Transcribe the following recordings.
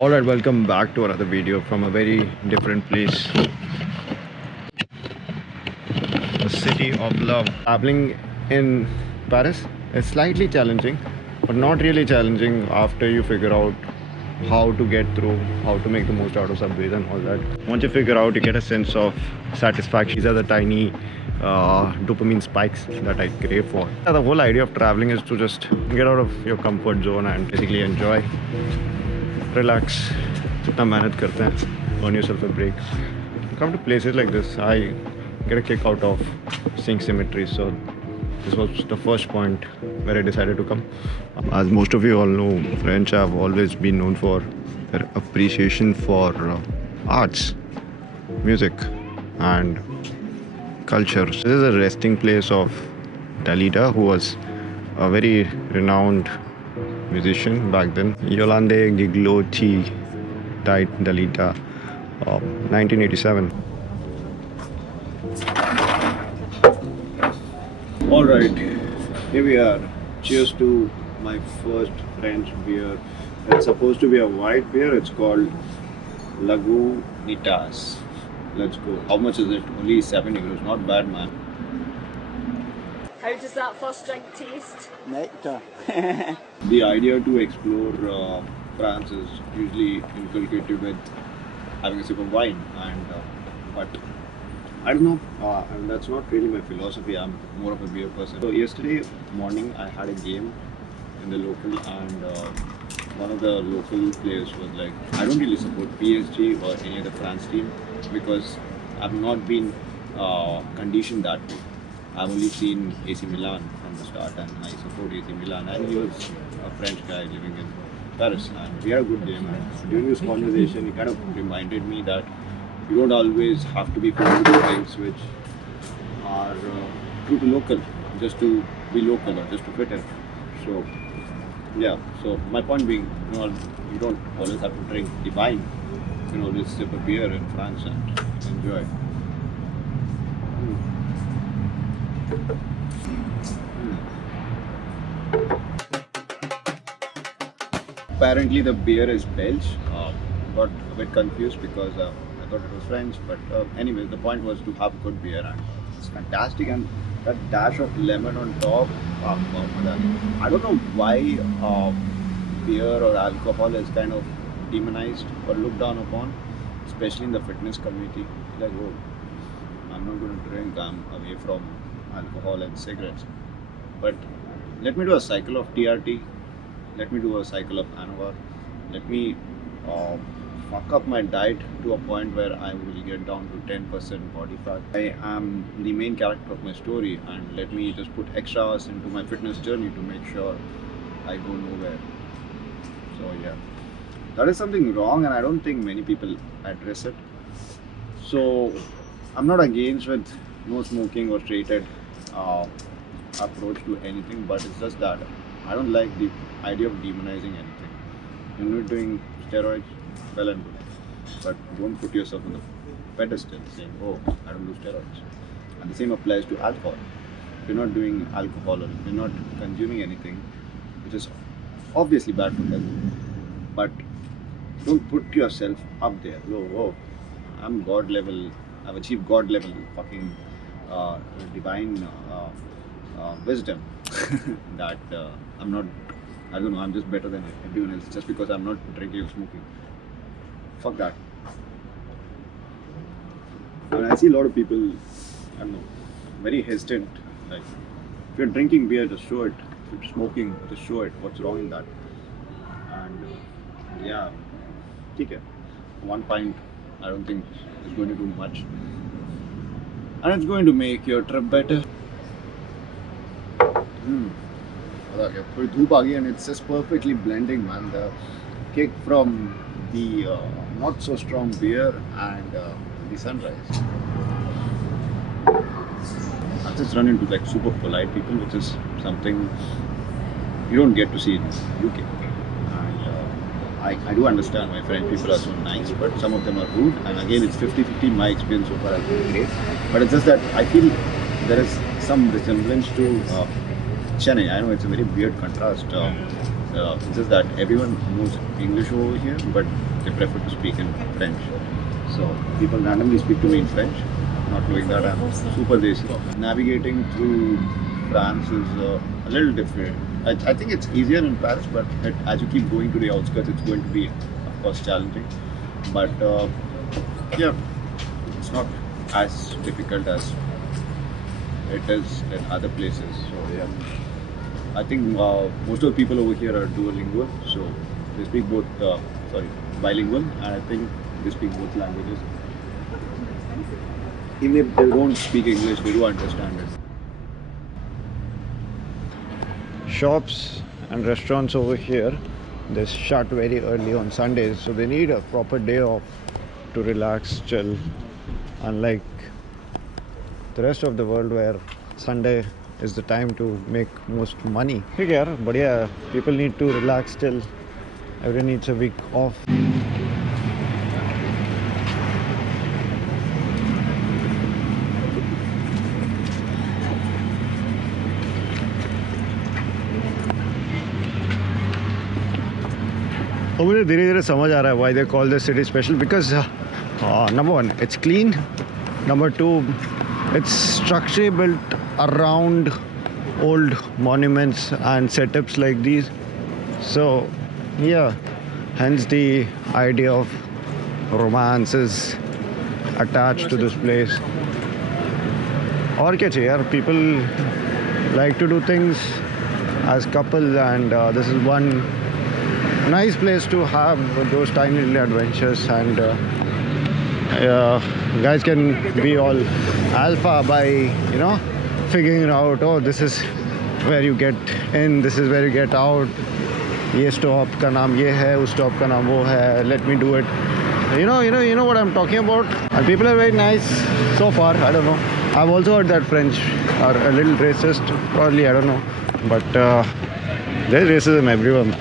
Alright, welcome back to another video from a very different place, the city of love. Traveling in Paris is slightly challenging, but not really challenging after you figure out how to get through, how to make the most out of subways and all that. Once you figure out, you get a sense of satisfaction. These are the tiny dopamine spikes that I crave for. The whole idea of traveling is to just get out of your comfort zone and basically enjoy, relax. जितना मेहनत करते हैं, earn yourself a break. Come to places like this, I get a kick out of seeing symmetry. So this was the first point where I decided to come. As most of you all know, French have always been known for their appreciation for arts, music, and culture. This is a resting place of Dalida, who was a very renowned musician back then. Yolande Giglotti died Dalida, 1987. All right, here we are. Cheers to my first French beer. It's supposed to be a white beer. It's called Lagunitas. Let's go. How much is it? Only 7 euros. Not bad, man. How does that first drink taste? Nectar. The idea to explore France is usually inculcated with having a sip of wine, but I don't know. And that's not really my philosophy. I'm more of a beer person. So yesterday morning, I had a game in the local, and one of the local players was like, "I don't really support PSG or any other France team because I've not been conditioned that way. I've only seen AC Milan from the start, and I support AC Milan." And he was a French guy living in Paris, and we had a good game. And during this conversation, he kind of reminded me that you don't always have to be close to things which are true to local, just to be local or just to fit in. So, yeah. So my point being, you don't always have to drink the wine. You can always sip a beer in France and enjoy. Apparently the beer is Belgian. Got a bit confused because I thought it was French, but anyway, the point was to have good beer, and it's fantastic. And that dash of lemon on top, I don't know why beer or alcohol is kind of demonized or looked down upon, especially in the fitness community. Like, oh, I'm not going to drink, I'm away from alcohol and cigarettes. But let me do a cycle of TRT, let me do a cycle of Anova, let me fuck up my diet to a point where I will get down to 10% body fat. I am the main character of my story, and let me just put extra hours into my fitness journey to make sure I go nowhere. So yeah, that is something wrong, and I don't think many people address it. So I'm not against with no smoking or straight-edge approach to anything, but it's just that I don't like the idea of demonizing anything. When you're doing steroids, well and good, but don't put yourself on the pedestal saying, "Oh, I don't do steroids." And the same applies to alcohol. If you're not doing alcohol, or if you're not consuming anything, which is obviously bad for health, but don't put yourself up there. Oh, I'm God level. I've achieved God level fucking divine wisdom that I'm not. I don't know. I'm just better than everyone else just because I'm not drinking or smoking. Fuck that. And I see a lot of people, I don't know, very hesitant. Like, if you're drinking beer, just show it. If you're smoking, just show it. What's wrong in that? And yeah, okay. One pint, I don't think is going to do much, and it's going to make your trip better. थोड़ी धूप आ गई, and it's just perfectly blending, man. The kick from the not so strong beer and the sunrise. I've just run into like super polite people, which is something you don't get to see in UK. And I do understand why French people are so nice, but some of them are rude. And again, it's 50-50. My experience so far has been great, but it's just that I feel there is some resemblance to Chennai. I know it's a very weird contrast. It's just that everyone knows English over here, but they prefer to speak in French. So people randomly speak to me in French, not knowing that I'm super desi. Navigating through France is a little different. I think it's easier in Paris, but as you keep going to the outskirts, it's going to be, of course, challenging. But yeah, it's not as difficult as it is in other places. So yeah, I think most of the people over here are duolingual, so they speak both, bilingual, and I think they speak both languages. Even if they don't speak English, they do understand it. Shops and restaurants over here, they shut very early on Sundays, so they need a proper day off to relax, chill, unlike the rest of the world where Sunday is the time to make most money. ठीक है यार, बढ़िया है. People need to relax, chill. Everyone needs a week off. और मुझे धीरे धीरे समझ आ रहा है why they call this city special, because number one, it's clean. Number two, it's structurally built around old monuments and setups like these. So yeah, hence the idea of romance is attached to this place. और क्या चाहिए यार, people like to do things as couple, and this is one nice place to have those tiny little adventures, and guys can be all alpha by figuring out, oh, this is where you get in, this is where you get out, ये stop का नाम ये है, उस stop का नाम वो है, let me do it. You know what I'm talking about. And people are very nice so far. I don't know, I've also heard that French are a little racist, probably, I don't know, but there's racism everywhere.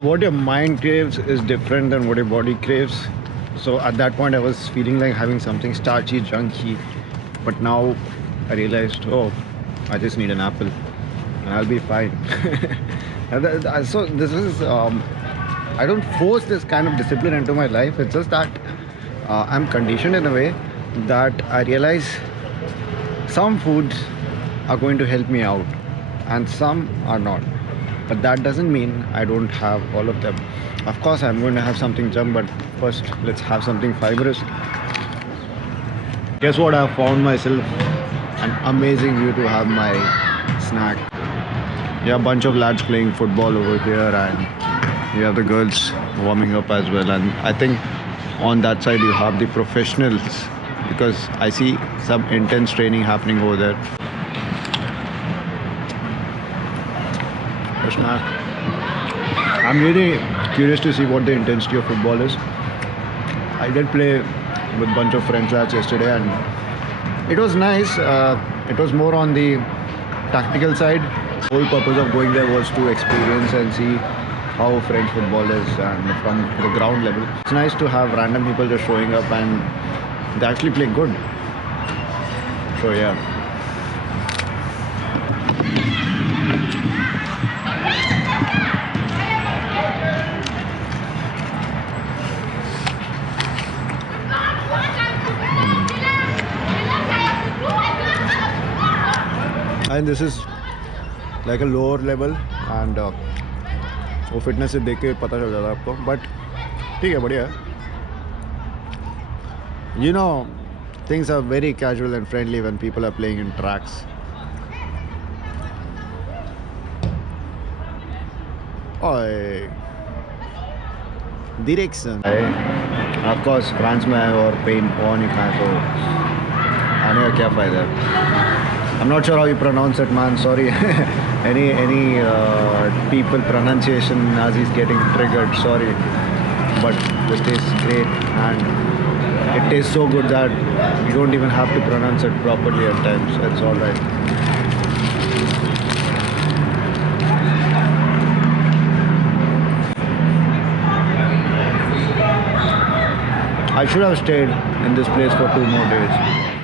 What your mind craves is different than what your body craves. So at that point I was feeling like having something starchy, junky, but now I realized, oh, I just need an apple and I'll be fine. So this is I don't force this kind of discipline into my life. It's just that I'm conditioned in a way that I realize some foods are going to help me out and some are not. But that doesn't mean I don't have all of them. Of course, I'm going to have something junk, but first, let's have something fibrous. Guess what? I found myself an amazing view to have my snack. Yeah, a bunch of lads playing football over here, and you have the girls warming up as well. And I think on that side you have the professionals, because I see some intense training happening over there. Snack. I'm really curious to see what the intensity of football is. I did play with a bunch of French lads yesterday, and it was nice. It was more on the tactical side. The whole purpose of going there was to experience and see how French football is, and from the ground level. It's nice to have random people just showing up and they actually play good. So yeah. And this is like a lower level, and वो fitness से देख के पता चल जाता है आपको, but ठीक है, बढ़िया है. You know, things are very casual and friendly when people are playing in tracks. Oi, direction. Of course, France में है और पेन पॉन ही खाए, तो आने का क्या फ़ायदा है? I'm not sure how you pronounce it, man. Sorry. any people pronunciation Nazis getting triggered. Sorry, but this tastes great, and it tastes so good that you don't even have to pronounce it properly at times. It's all right. I should have stayed in this place for 2 more days.